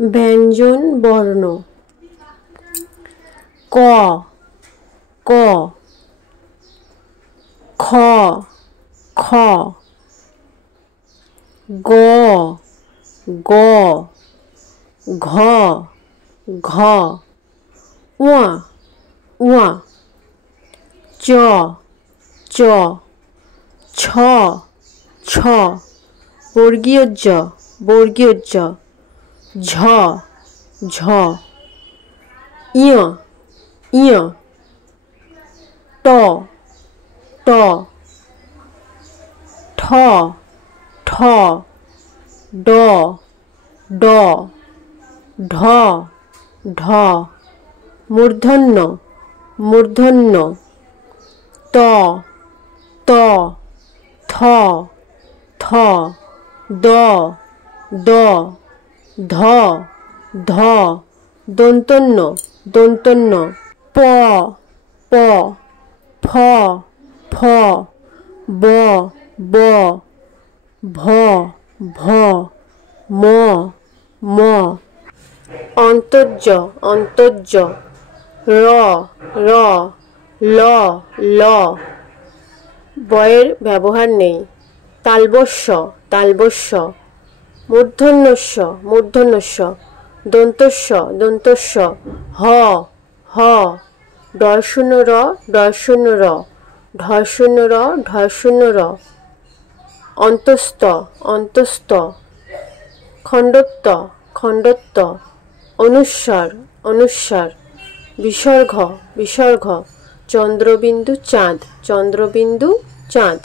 ব্যঞ্জন বর্ণ ক ক খ খ গ গ ঘ ঘ ওয়া ওয়া চ চ ছ ছ বর্গীয় জ বর্গীয় জ ঝ ঝ ইয় ইয় ট ট ঠ ঠ ড ড ঢ ঢ মূর্ধন্য মূর্ধন্য ত ত থ থ দ দ ধ ধ দন্তন্য দন্তন্য প প ফ ফ ব ব ভ ভ ম ম অন্তর্জ অন্তর্জ র র ল ল বয়ের ব্যবহার নেই তালবস্য তালবস্য মূর্ধন্যস্য মূর্ধন্যস্য দন্তস্য দন্তস্য হ হ ঢ র ঢ র ঢ র অন্তস্থ অন্তস্থ খণ্ডত্ব খণ্ডত্ব অনুস্বার অনুস্বার বিসর্গ বিসর্গ চন্দ্রবিন্দু চাঁদ চন্দ্রবিন্দু চাঁদ